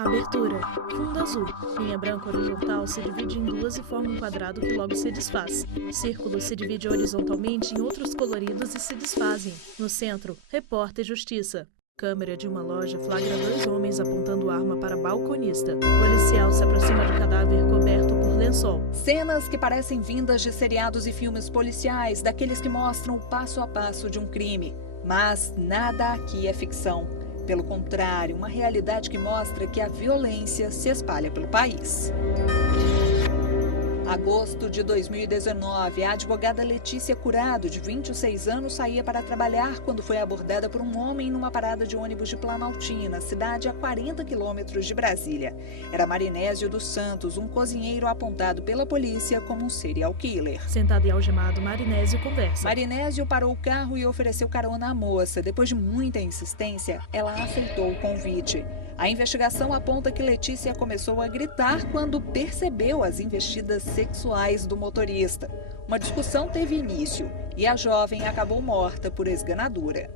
Abertura. Fundo azul. Linha branca horizontal se divide em duas e forma um quadrado que logo se desfaz. Círculo se divide horizontalmente em outros coloridos e se desfazem. No centro, repórter Justiça. Câmera de uma loja flagra dois homens apontando arma para balconista. Policial se aproxima do cadáver coberto por lençol. Cenas que parecem vindas de seriados e filmes policiais, daqueles que mostram o passo a passo de um crime. Mas nada aqui é ficção. Pelo contrário, uma realidade que mostra que a violência se espalha pelo país. Agosto de 2019, a advogada Letícia Curado, de 26 anos, saía para trabalhar quando foi abordada por um homem numa parada de ônibus de Planaltina, cidade a 40 quilômetros de Brasília. Era Marinésio dos Santos, um cozinheiro apontado pela polícia como um serial killer. Sentado e algemado, Marinésio conversa. Marinésio parou o carro e ofereceu carona à moça. Depois de muita insistência, ela aceitou o convite. A investigação aponta que Letícia começou a gritar quando percebeu as investidas sexuais do motorista. Uma discussão teve início e a jovem acabou morta por esganadura.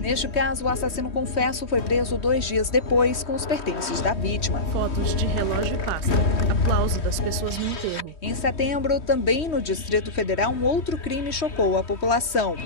Neste caso, o assassino confesso foi preso 2 dias depois com os pertences da vítima. Fotos de relógio e pasta. Aplauso das pessoas no enterro. Em setembro, também no Distrito Federal, um outro crime chocou a população.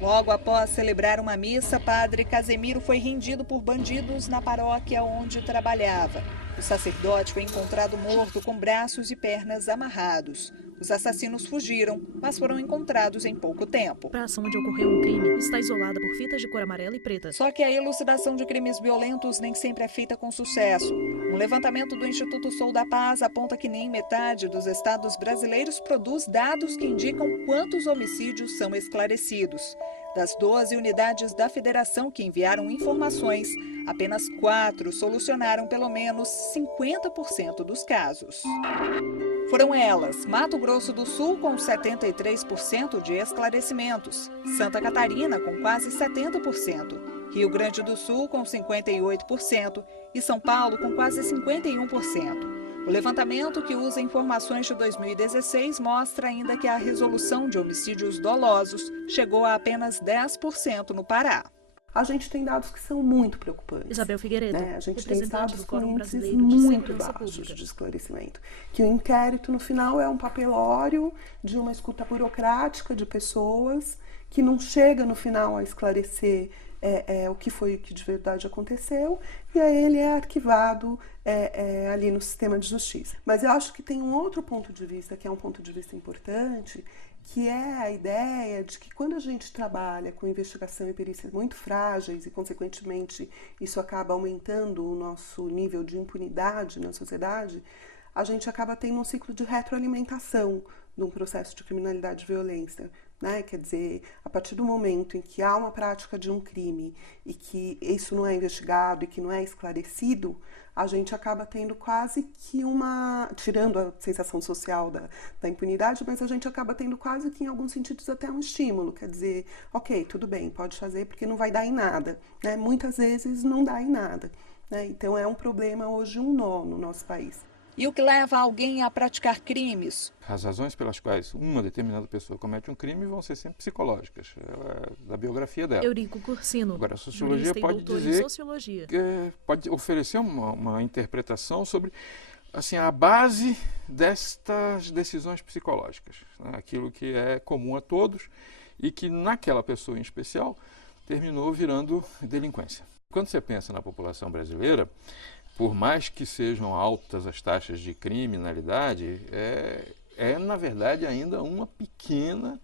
Logo após celebrar uma missa, padre Casemiro foi rendido por bandidos na paróquia onde trabalhava. O sacerdote foi encontrado morto com braços e pernas amarrados. Os assassinos fugiram, mas foram encontrados em pouco tempo. A praça onde ocorreu um crime está isolada por fitas de cor amarela e preta. Só que a elucidação de crimes violentos nem sempre é feita com sucesso. Um levantamento do Instituto Sou da Paz aponta que nem metade dos estados brasileiros produz dados que indicam quantos homicídios são esclarecidos. Das 12 unidades da federação que enviaram informações, apenas 4 solucionaram pelo menos 50% dos casos. Foram elas: Mato Grosso do Sul, com 73% de esclarecimentos, Santa Catarina, com quase 70%, Rio Grande do Sul, com 58% e São Paulo, com quase 51%. O levantamento, que usa informações de 2016, mostra ainda que a resolução de homicídios dolosos chegou a apenas 10% no Pará. A gente tem dados que são muito preocupantes. Isabel Figueiredo, A gente tem dados com índices de muito Segurança baixos Pública. de esclarecimento. Que o inquérito, no final, é um papelório de uma escuta burocrática de pessoas que não chega, no final, a esclarecer o que foi que de verdade aconteceu, e aí ele é arquivado ali no sistema de justiça. Mas eu acho que tem um outro ponto de vista, que é um ponto de vista importante, que é a ideia de que quando a gente trabalha com investigação e perícias muito frágeis e, consequentemente, isso acaba aumentando o nosso nível de impunidade na sociedade, a gente acaba tendo um ciclo de retroalimentação de um processo de criminalidade e violência. Quer dizer, a partir do momento em que há uma prática de um crime e que isso não é investigado e que não é esclarecido, a gente acaba tendo quase que tirando a sensação social da impunidade, mas a gente acaba tendo quase que, em alguns sentidos, até um estímulo. Quer dizer, ok, tudo bem, pode fazer porque não vai dar em nada. Muitas vezes não dá em nada. Então é um problema hoje, um nó no nosso país. E o que leva alguém a praticar crimes? As razões pelas quais uma determinada pessoa comete um crime vão ser sempre psicológicas, da biografia dela. Eurico Cursino, Agora, a sociologia jurista e pode doutor em dizer, sociologia. pode oferecer uma interpretação sobre a base destas decisões psicológicas, aquilo que é comum a todos e que naquela pessoa em especial terminou virando delinquência. Quando você pensa na população brasileira, por mais que sejam altas as taxas de criminalidade, na verdade ainda uma pequena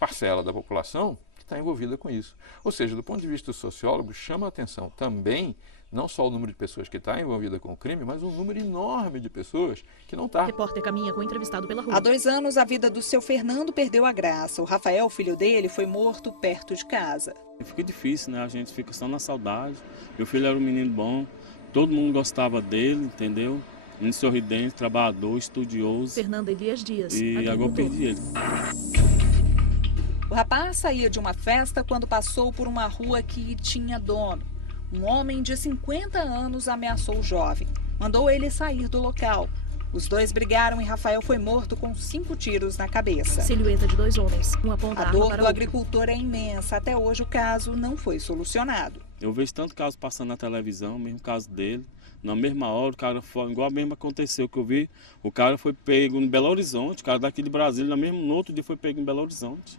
parcela da população que está envolvida com isso. Ou seja, do ponto de vista do sociólogo, chama a atenção também, não só o número de pessoas que está envolvida com o crime, mas um número enorme de pessoas que não está. Repórter caminha com o entrevistado pela rua. Há 2 anos, a vida do seu Fernando perdeu a graça. O Rafael, filho dele, foi morto perto de casa. Fica difícil, A gente fica só na saudade. Meu filho era um menino bom. Todo mundo gostava dele, entendeu? Menino sorridente, trabalhador, estudioso. Fernando Elias Dias. E agora eu perdi ele. O rapaz saía de uma festa quando passou por uma rua que tinha dono. Um homem de 50 anos ameaçou o jovem. Mandou ele sair do local. Os dois brigaram e Rafael foi morto com 5 tiros na cabeça. Silhueta de 2 homens. Um aponta A a arma dor para do o outro. agricultor é imensa. Até hoje o caso não foi solucionado. Eu vejo tanto caso passando na televisão, mesmo caso dele. Na mesma hora, o cara foi, igual mesmo aconteceu que eu vi, o cara foi pego em Belo Horizonte, o cara daqui de Brasília, no outro dia foi pego em Belo Horizonte.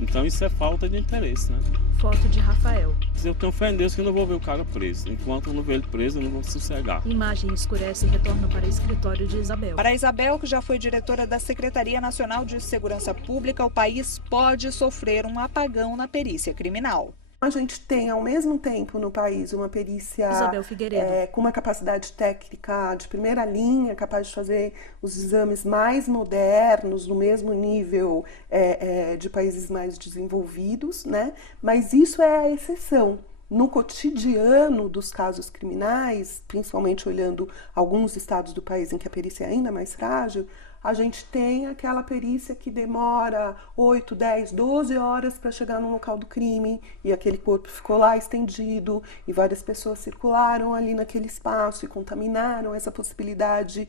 Então isso é falta de interesse, né? Foto de Rafael. Eu tenho fé em Deus que eu não vou ver o cara preso. Enquanto eu não ver ele preso, eu não vou sossegar. Imagem escurece e retorna para o escritório de Isabel. Para Isabel, que já foi diretora da Secretaria Nacional de Segurança Pública, o país pode sofrer um apagão na perícia criminal. A gente tem, ao mesmo tempo, no país, uma perícia Isabel Figueiredo. Com uma capacidade técnica de primeira linha, capaz de fazer os exames mais modernos, no mesmo nível de países mais desenvolvidos, né? Mas isso é a exceção. No cotidiano dos casos criminais, principalmente olhando alguns estados do país em que a perícia é ainda mais frágil, a gente tem aquela perícia que demora 8, 10, 12 horas para chegar no local do crime e aquele corpo ficou lá estendido e várias pessoas circularam ali naquele espaço e contaminaram essa possibilidade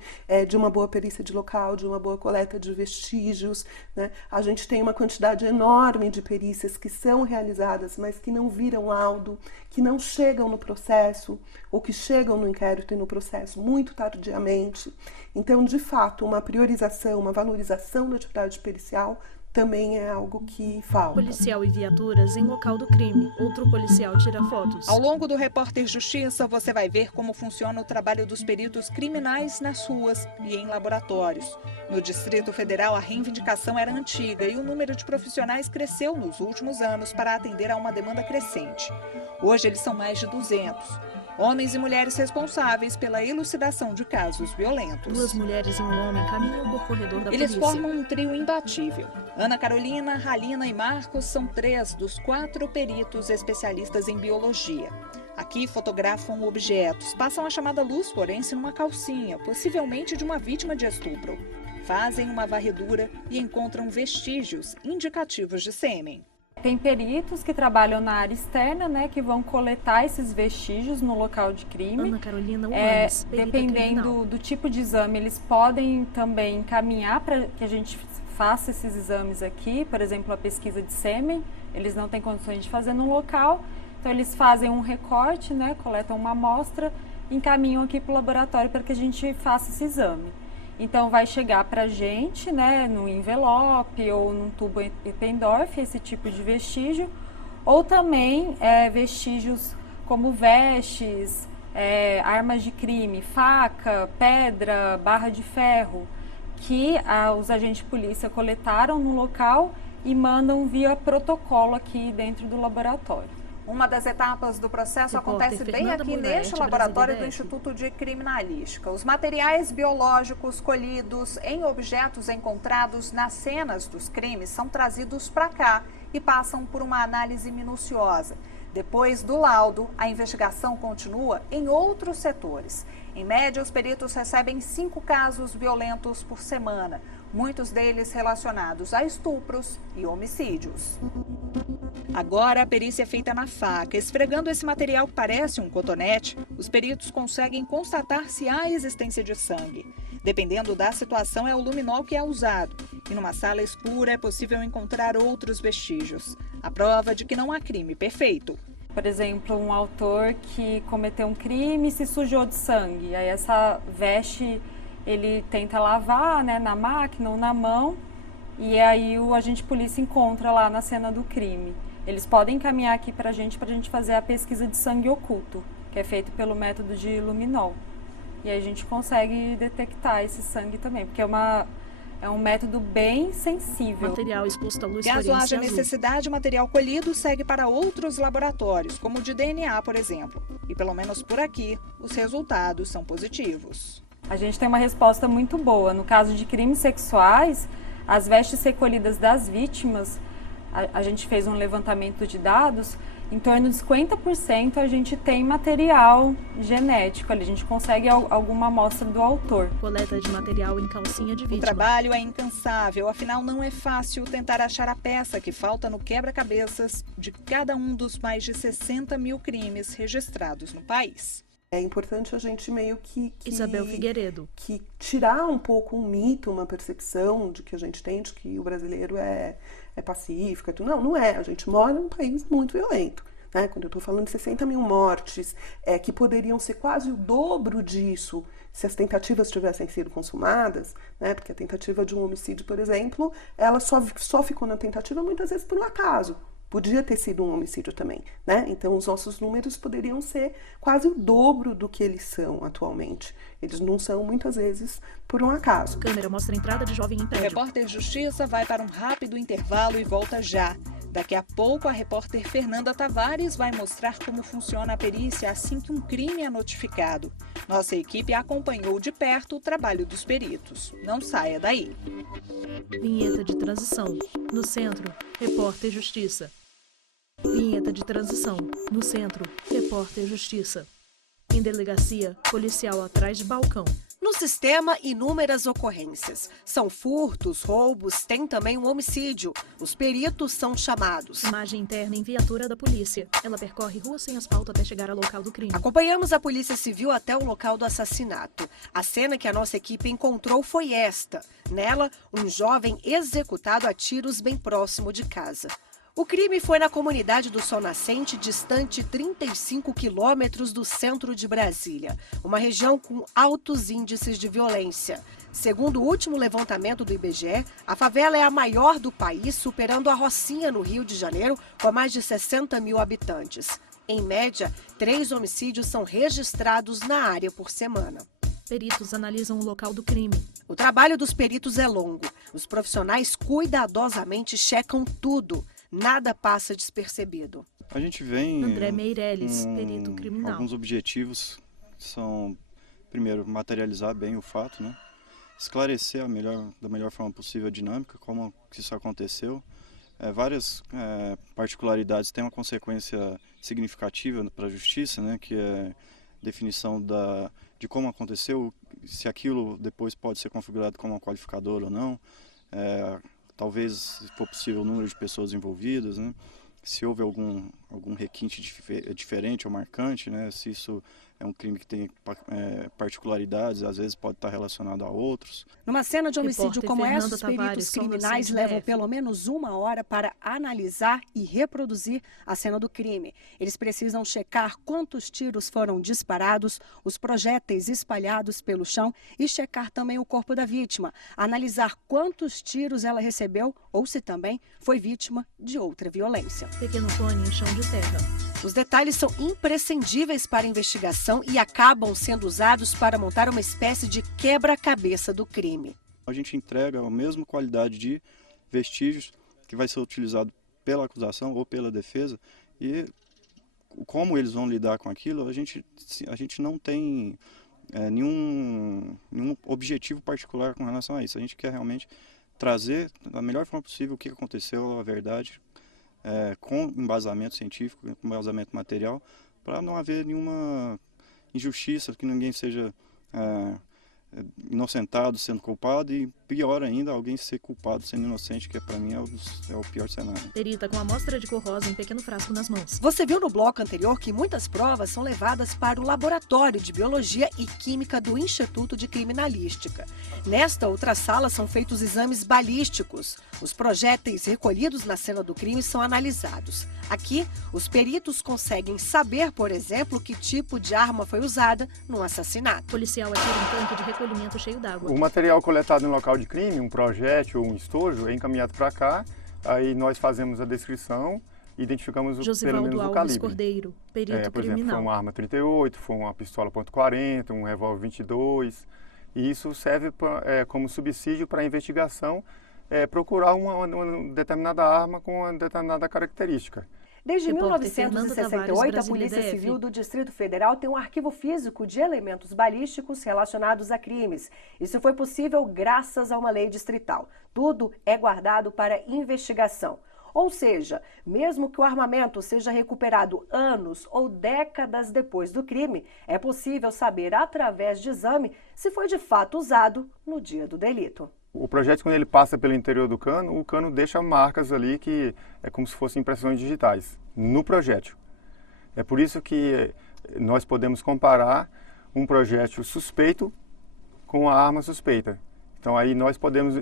de uma boa perícia de local, de uma boa coleta de vestígios, né? A gente tem uma quantidade enorme de perícias que são realizadas, mas que não viram laudo, que não chegam no processo ou que chegam no inquérito e no processo muito tardiamente. Então, de fato, uma priorização, uma valorização da atividade pericial também é algo que falta. Policial e viaturas em local do crime. Outro policial tira fotos. Ao longo do Repórter Justiça, você vai ver como funciona o trabalho dos peritos criminais nas ruas e em laboratórios. No Distrito Federal, a reivindicação era antiga e o número de profissionais cresceu nos últimos anos para atender a uma demanda crescente. Hoje, eles são mais de 200. Homens e mulheres responsáveis pela elucidação de casos violentos. 2 mulheres e um homem caminham por corredor da Eles polícia. formam um trio imbatível. Ana Carolina, Halina e Marcos são 3 dos 4 peritos especialistas em biologia. Aqui fotografam objetos, passam a chamada luz forense numa calcinha, possivelmente de uma vítima de estupro. Fazem uma varredura e encontram vestígios indicativos de sêmen. Tem peritos que trabalham na área externa, né, que vão coletar esses vestígios no local de crime. Ana Carolina Uanes, dependendo do tipo de exame, eles podem também encaminhar para que a gente faça esses exames aqui, por exemplo, a pesquisa de sêmen, eles não têm condições de fazer no local, então eles fazem um recorte, né, coletam uma amostra, encaminham aqui para o laboratório para que a gente faça esse exame. Então, vai chegar para a gente, né, no envelope ou num tubo Eppendorf, esse tipo de vestígio, ou também vestígios como vestes, armas de crime, faca, pedra, barra de ferro, que os agentes de polícia coletaram no local e mandam via protocolo aqui dentro do laboratório. Uma das etapas do processo acontece bem aqui neste laboratório do Instituto de Criminalística. Os materiais biológicos colhidos em objetos encontrados nas cenas dos crimes são trazidos para cá e passam por uma análise minuciosa. Depois do laudo, a investigação continua em outros setores. Em média, os peritos recebem 5 casos violentos por semana, muitos deles relacionados a estupros e homicídios. Agora a perícia é feita na faca. Esfregando esse material que parece um cotonete, os peritos conseguem constatar se há existência de sangue. Dependendo da situação, é o luminol que é usado. E numa sala escura é possível encontrar outros vestígios. A prova de que não há crime perfeito. Por exemplo, um autor que cometeu um crime e se sujou de sangue. Aí essa veste ele tenta lavar, né, na máquina ou na mão, e aí o agente de polícia encontra lá na cena do crime. Eles podem encaminhar aqui para a gente fazer a pesquisa de sangue oculto, que é feito pelo método de luminol. E aí a gente consegue detectar esse sangue também, porque é um método bem sensível. Material exposto à luz Caso haja azul. necessidade, o material colhido segue para outros laboratórios, como o de DNA, por exemplo. E pelo menos por aqui, os resultados são positivos. A gente tem uma resposta muito boa. No caso de crimes sexuais, as vestes recolhidas das vítimas, a gente fez um levantamento de dados, em torno de 50% a gente tem material genético, ali a gente consegue alguma amostra do autor. Coleta de material em calcinha de vítima. O trabalho é incansável, afinal não é fácil tentar achar a peça que falta no quebra-cabeças de cada um dos mais de 60 mil crimes registrados no país. É importante a gente meio que Isabel Figueiredo. Que tirar um pouco um mito, uma percepção de que a gente tem de que o brasileiro é pacífico. Não é. A gente mora num país muito violento. né? Quando eu estou falando de 60 mil mortes, que poderiam ser quase o dobro disso se as tentativas tivessem sido consumadas, né? Porque a tentativa de um homicídio, por exemplo, ela só ficou na tentativa muitas vezes por um acaso. Podia ter sido um homicídio também, né? Então os nossos números poderiam ser quase o dobro do que eles são atualmente. Eles não são muitas vezes por um acaso. A câmera mostra a entrada de jovem em O prédio. Repórter Justiça vai para um rápido intervalo e volta já. Daqui a pouco, a repórter Fernanda Tavares vai mostrar como funciona a perícia assim que um crime é notificado. Nossa equipe acompanhou de perto o trabalho dos peritos. Não saia daí. Vinheta de transição. No centro, Repórter Justiça. Vinheta de transição. No centro, Repórter Justiça. Em delegacia, policial atrás de balcão. No sistema, inúmeras ocorrências. São furtos, roubos, tem também um homicídio. Os peritos são chamados. Imagem interna em viatura da polícia. Ela percorre rua sem asfalto até chegar ao local do crime. Acompanhamos a Polícia Civil até o local do assassinato. A cena que a nossa equipe encontrou foi esta. Nela, um jovem executado a tiros bem próximo de casa. O crime foi na comunidade do Sol Nascente, distante 35 quilômetros do centro de Brasília, uma região com altos índices de violência. Segundo o último levantamento do IBGE, a favela é a maior do país, superando a Rocinha, no Rio de Janeiro, com mais de 60 mil habitantes. Em média, 3 homicídios são registrados na área por semana. Peritos analisam o local do crime. O trabalho dos peritos é longo. Os profissionais cuidadosamente checam tudo. Nada passa despercebido. A gente vem André Meirelles, perito criminal. Alguns objetivos são, primeiro, materializar bem o fato, né? Esclarecer da melhor forma possível a dinâmica, como isso aconteceu. Várias particularidades têm uma consequência significativa para a justiça, né? Que é definição de como aconteceu, se aquilo depois pode ser configurado como um qualificador ou não. Talvez, se for possível, o número de pessoas envolvidas, né? Se houve algum requinte diferente ou marcante, né? Se isso é um crime que tem particularidades, às vezes pode estar relacionado a outros. Numa cena de homicídio Repórter como essa, Fernanda os peritos Tavares, criminais Sol levam Nascente pelo menos 1 hora para analisar e reproduzir a cena do crime. Eles precisam checar quantos tiros foram disparados, os projéteis espalhados pelo chão e checar também o corpo da vítima, analisar quantos tiros ela recebeu ou se também foi vítima de outra violência. Pequeno cone em chão de terra. Os detalhes são imprescindíveis para a investigação e acabam sendo usados para montar uma espécie de quebra-cabeça do crime. A gente entrega a mesma qualidade de vestígios que vai ser utilizado pela acusação ou pela defesa e como eles vão lidar com aquilo, a gente não tem nenhum objetivo particular com relação a isso. A gente quer realmente trazer da melhor forma possível o que aconteceu, a verdade, com embasamento científico, com embasamento material, para não haver nenhuma injustiça, que ninguém seja inocentado sendo culpado e, pior ainda, alguém ser culpado sendo inocente, que para mim é o pior cenário. Perita com amostra de cor rosa em pequeno frasco nas mãos. Você viu no bloco anterior que muitas provas são levadas para o Laboratório de Biologia e Química do Instituto de Criminalística. Nesta outra sala são feitos exames balísticos. Os projéteis recolhidos na cena do crime são analisados. Aqui, os peritos conseguem saber, por exemplo, que tipo de arma foi usada no assassinato. O policial atira um tanque de recolhimento cheio d'água. O material coletado no local de crime, um projétil ou um estojo, é encaminhado para cá, aí nós fazemos a descrição e identificamos pelo menos o Alves calibre. Cordeiro, perito por exemplo, criminal. foi uma arma 38, foi uma pistola .40, um revólver 22, e isso serve como subsídio para a investigação, procurar uma determinada arma com uma determinada característica. Desde Repórter Fernanda 1968, Tavares, a Polícia Brasília Civil DF. do Distrito Federal tem um arquivo físico de elementos balísticos relacionados a crimes. Isso foi possível graças a uma lei distrital. Tudo é guardado para investigação. Ou seja, mesmo que o armamento seja recuperado anos ou décadas depois do crime, é possível saber através de exame se foi de fato usado no dia do delito. O projétil, quando ele passa pelo interior do cano, o cano deixa marcas ali que é como se fossem impressões digitais no projétil. É por isso que nós podemos comparar um projétil suspeito com a arma suspeita. Então aí nós podemos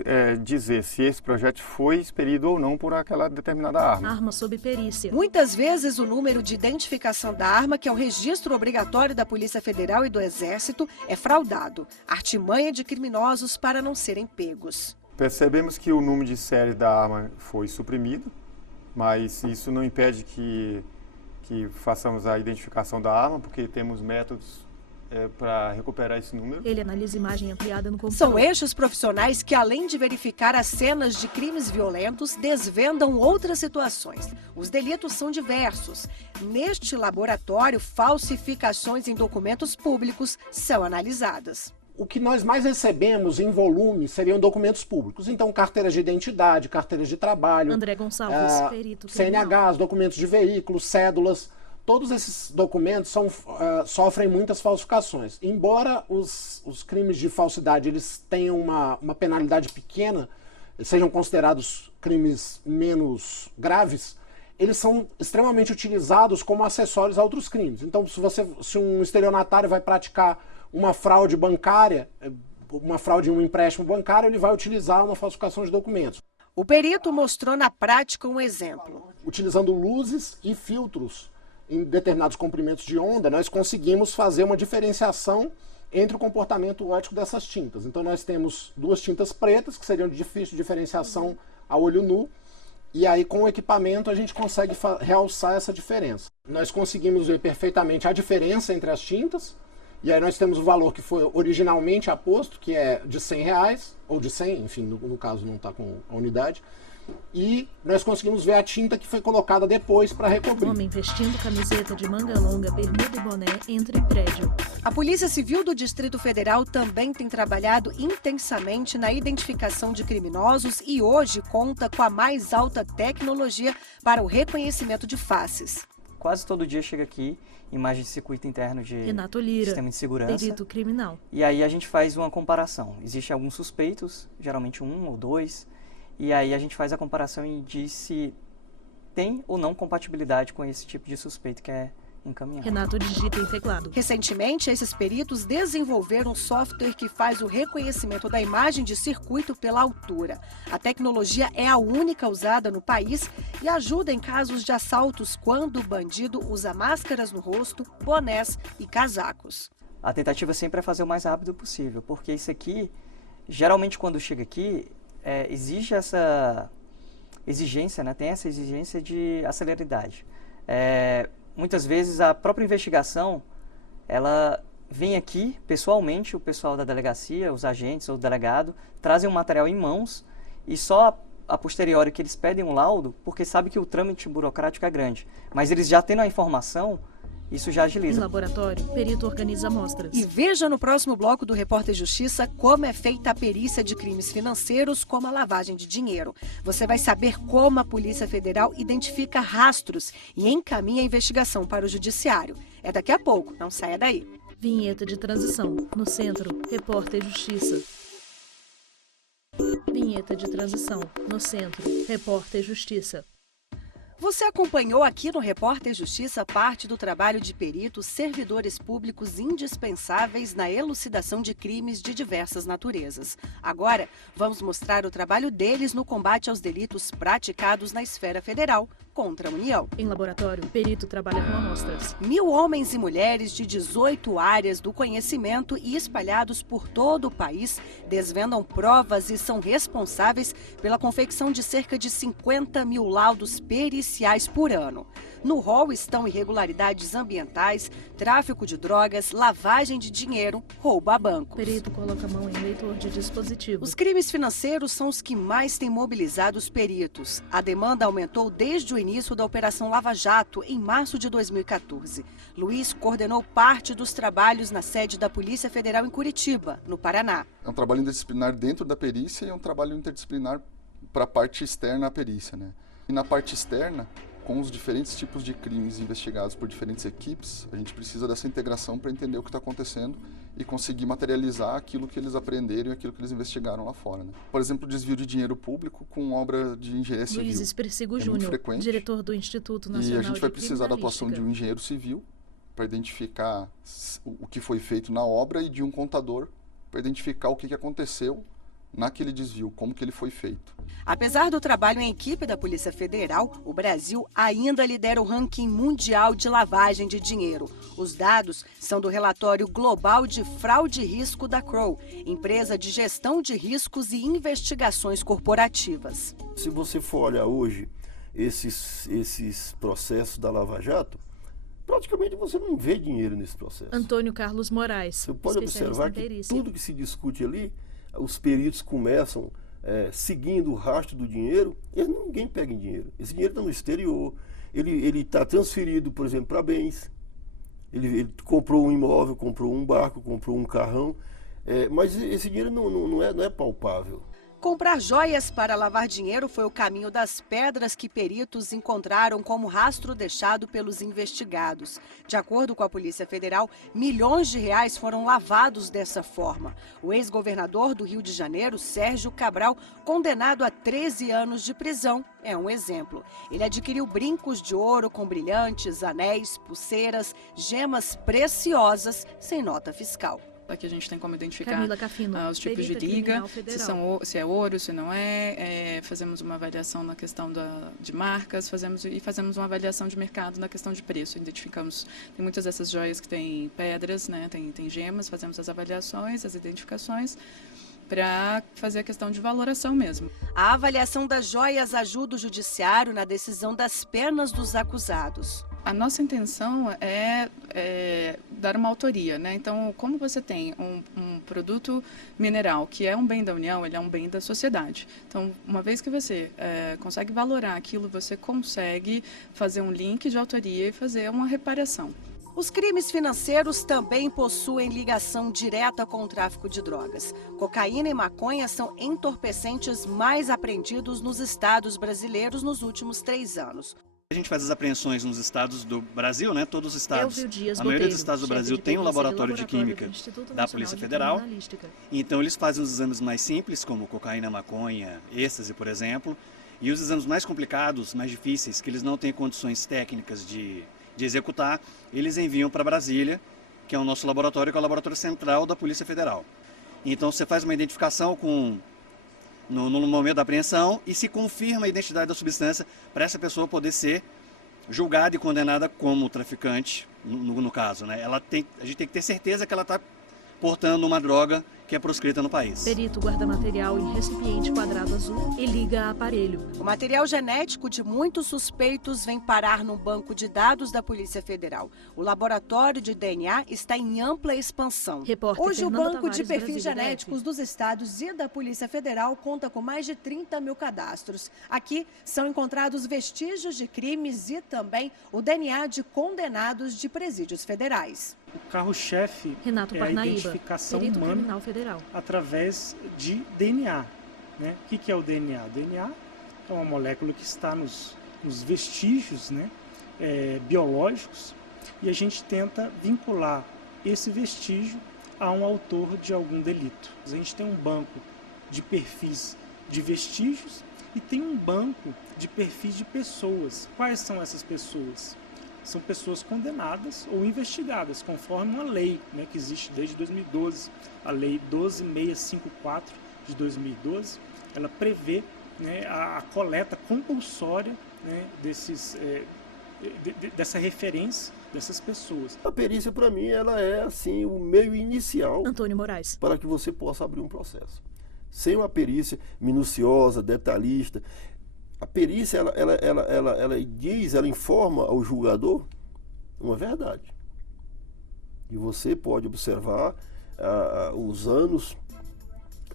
dizer se esse projétil foi expelido ou não por aquela determinada arma. Arma sob perícia. Muitas vezes o número de identificação da arma, que é um registro obrigatório da Polícia Federal e do Exército, é fraudado. Artimanha de criminosos para não serem pegos. Percebemos que o número de série da arma foi suprimido, mas isso não impede que façamos a identificação da arma, porque temos métodos para recuperar esse número. Ele analisa imagem ampliada no computador. São estes profissionais que, além de verificar as cenas de crimes violentos, desvendam outras situações. Os delitos são diversos. Neste laboratório, falsificações em documentos públicos são analisadas. O que nós mais recebemos em volume seriam documentos públicos. Então, carteiras de identidade, carteiras de trabalho, André Gonçalves, perito criminal. CNHs, documentos de veículos, cédulas. Todos esses documentos sofrem muitas falsificações. Embora os crimes de falsidade eles tenham uma penalidade pequena, sejam considerados crimes menos graves, eles são extremamente utilizados como acessórios a outros crimes. Então, se um estelionatário vai praticar uma fraude bancária, uma fraude em um empréstimo bancário, ele vai utilizar uma falsificação de documentos. O perito mostrou na prática um exemplo. Utilizando luzes e filtros em determinados comprimentos de onda, nós conseguimos fazer uma diferenciação entre o comportamento óptico dessas tintas. Então nós temos duas tintas pretas, que seriam de difícil diferenciação a olho nu, e aí com o equipamento a gente consegue realçar essa diferença. Nós conseguimos ver perfeitamente a diferença entre as tintas, e aí nós temos o valor que foi originalmente aposto, que é de R$100, ou de 100, enfim, no caso não está com a unidade, e nós conseguimos ver a tinta que foi colocada depois para recobrir. Homem vestindo camiseta de manga longa, bermuda e boné entra em prédio. A Polícia Civil do Distrito Federal também tem trabalhado intensamente na identificação de criminosos e hoje conta com a mais alta tecnologia para o reconhecimento de faces. Quase todo dia chega aqui imagem de circuito interno de Renato Lira, sistema de segurança. perito criminal. E aí a gente faz uma comparação. Existem alguns suspeitos, geralmente 1 ou 2, e aí a gente faz a comparação e diz se tem ou não compatibilidade com esse tipo de suspeito que é encaminhado. Renato digita em teclado. Recentemente, esses peritos desenvolveram um software que faz o reconhecimento da imagem de circuito pela altura. A tecnologia é a única usada no país e ajuda em casos de assaltos quando o bandido usa máscaras no rosto, bonés e casacos. A tentativa sempre é fazer o mais rápido possível, porque isso aqui, geralmente quando chega aqui, exige essa exigência, né? Tem essa exigência de celeridade. Muitas vezes a própria investigação, ela vem aqui pessoalmente, o pessoal da delegacia, os agentes ou o delegado, trazem o material em mãos e só a posteriori que eles pedem um laudo, porque sabe que o trâmite burocrático é grande. Mas eles já tendo a informação, isso já agiliza. Em laboratório, perito organiza amostras. E veja no próximo bloco do Repórter Justiça como é feita a perícia de crimes financeiros, como a lavagem de dinheiro. Você vai saber como a Polícia Federal identifica rastros e encaminha a investigação para o Judiciário. É daqui a pouco, não saia daí. Vinheta de transição. No centro, Repórter Justiça. Vinheta de transição. No centro, Repórter Justiça. Você acompanhou aqui no Repórter Justiça parte do trabalho de peritos, servidores públicos indispensáveis na elucidação de crimes de diversas naturezas. Agora, vamos mostrar o trabalho deles no combate aos delitos praticados na esfera federal contra a União. Em laboratório, perito trabalha com amostras. 1.000 homens e mulheres de 18 áreas do conhecimento e espalhados por todo o país desvendam provas e são responsáveis pela confecção de cerca de 50 mil laudos periciais por ano. No rol estão irregularidades ambientais, tráfico de drogas, lavagem de dinheiro, roubo a bancos. Perito coloca a mão em leitor de dispositivo. Os crimes financeiros são os que mais têm mobilizado os peritos. A demanda aumentou desde o início da Operação Lava Jato, em março de 2014. Luiz coordenou parte dos trabalhos na sede da Polícia Federal em Curitiba, no Paraná. É um trabalho interdisciplinar dentro da perícia e é um trabalho interdisciplinar para a parte externa à perícia, né? E na parte externa, com os diferentes tipos de crimes investigados por diferentes equipes, a gente precisa dessa integração para entender o que está acontecendo e conseguir materializar aquilo que eles aprenderam e aquilo que eles investigaram lá fora, né? Por exemplo, desvio de dinheiro público com obra de engenharia civil. Luiz Espersigo Júnior, diretor do Instituto Nacional de E a gente vai precisar da atuação de um engenheiro civil para identificar o que foi feito na obra e de um contador para identificar o que aconteceu naquele desvio, como que ele foi feito. Apesar do trabalho em equipe da Polícia Federal, o Brasil ainda lidera o ranking mundial de lavagem de dinheiro. Os dados são do relatório global de fraude e risco da Crowe, empresa de gestão de riscos e investigações corporativas. Se você for olhar hoje esses processos da Lava Jato, praticamente você não vê dinheiro nesse processo. Antônio Carlos Moraes, você pode observar que tudo que se discute ali, os peritos começam seguindo o rastro do dinheiro, e ninguém pega em dinheiro. Esse dinheiro está no exterior, ele está transferido, por exemplo, para bens. Ele comprou um imóvel, comprou um barco, comprou um carrão, mas esse dinheiro não é palpável. Comprar joias para lavar dinheiro foi o caminho das pedras que peritos encontraram como rastro deixado pelos investigados. De acordo com a Polícia Federal, milhões de reais foram lavados dessa forma. O ex-governador do Rio de Janeiro, Sérgio Cabral, condenado a 13 anos de prisão, é um exemplo. Ele adquiriu brincos de ouro com brilhantes, anéis, pulseiras, gemas preciosas sem nota fiscal. Que a gente tem como identificar os tipos de liga, se é ouro, se não fazemos uma avaliação na questão de marcas, fazemos uma avaliação de mercado na questão de preço. Identificamos, tem muitas dessas joias que têm pedras, né, tem gemas, fazemos as avaliações, as identificações, para fazer a questão de valoração mesmo. A avaliação das joias ajuda o judiciário na decisão das penas dos acusados. A nossa intenção é dar uma autoria, né? Então, como você tem um produto mineral que é um bem da União, ele é um bem da sociedade. Então, uma vez que você consegue valorar aquilo, você consegue fazer um link de autoria e fazer uma reparação. Os crimes financeiros também possuem ligação direta com o tráfico de drogas. Cocaína e maconha são entorpecentes mais apreendidos nos estados brasileiros nos últimos 3 anos. A gente faz as apreensões nos estados do Brasil, né? Todos os estados, a maioria dos estados do Brasil tem um laboratório de química da Polícia Federal. Então eles fazem os exames mais simples, como cocaína, maconha, êxtase, por exemplo. E os exames mais complicados, mais difíceis, que eles não têm condições técnicas de executar, eles enviam para Brasília, que é o nosso laboratório, que é o laboratório central da Polícia Federal. Então você faz uma identificação no momento da apreensão e se confirma a identidade da substância para essa pessoa poder ser julgada e condenada como traficante, no caso, né? A gente tem que ter certeza que ela está portando uma droga que é proscrita no país. Perito guarda material em recipiente quadrado azul e liga a aparelho. O material genético de muitos suspeitos vem parar no banco de dados da Polícia Federal. O laboratório de DNA está em ampla expansão. Hoje, o banco de perfis genéticos dos estados e da Polícia Federal conta com mais de 30 mil cadastros. Aqui são encontrados vestígios de crimes e também o DNA de condenados de presídios federais. O carro-chefe é a identificação humana através de DNA. Né? O que é o DNA? O DNA é uma molécula que está nos vestígios, né? Biológicos, e a gente tenta vincular esse vestígio a um autor de algum delito. A gente tem um banco de perfis de vestígios e tem um banco de perfis de pessoas. Quais são essas pessoas? São pessoas condenadas ou investigadas, conforme uma lei, né, que existe desde 2012, a Lei 12654 de 2012, ela prevê, né, a coleta compulsória, né, dessa referência dessas pessoas. A perícia, para mim, ela é assim o meio inicial Antônio Moraes, para que você possa abrir um processo. Sem uma perícia minuciosa, detalhista, a perícia, ela informa ao julgador uma verdade. E você pode observar os anos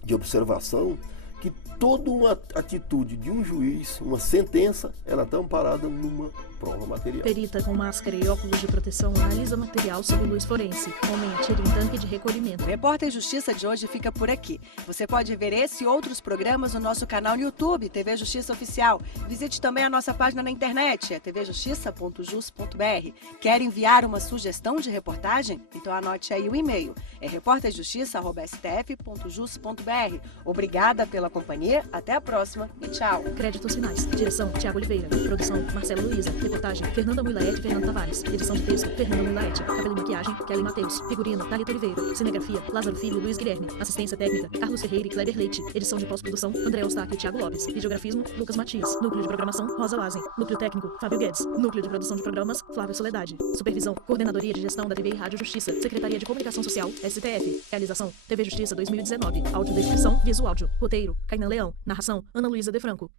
de observação que toda uma atitude de um juiz, uma sentença, ela está amparada numa prova material. Perita com máscara e óculos de proteção analisa material sob luz forense. Homem atira em tanque de recolhimento. O Repórter Justiça de hoje fica por aqui. Você pode ver esse e outros programas no nosso canal no YouTube, TV Justiça Oficial. Visite também a nossa página na internet, é tvjustiça.jus.br. Quer enviar uma sugestão de reportagem? Então anote aí o e-mail, é repórterjustiça@stf.jus.br. Obrigada pela companhia. Renê, até a próxima e tchau. Créditos finais. Direção, Tiago Oliveira. Produção, Marcelo Luiza. Reportagem, Fernanda Muilaete e Fernando Tavares. Edição de texto, Fernanda Muilaete. Cabelo e maquiagem, Kelly Matheus. Figurino, Thalita Oliveira. Cinegrafia, Lázaro Filho e Luiz Guilherme. Assistência técnica, Carlos Ferreira e Kleber Leite. Edição de pós-produção, André Eustáquio e Thiago Lopes. Videografismo, Lucas Matias. Núcleo de programação, Rosa Lazen. Núcleo técnico, Fábio Guedes. Núcleo de produção de programas, Flávio Soledade. Supervisão, Coordenadoria de Gestão da TV e Rádio Justiça. Secretaria de Comunicação Social, STF. Realização, TV Justiça 2019. Audiodescrição, Visuáudio. Roteiro, Kainan Leão. Narração, Ana Luísa De Franco.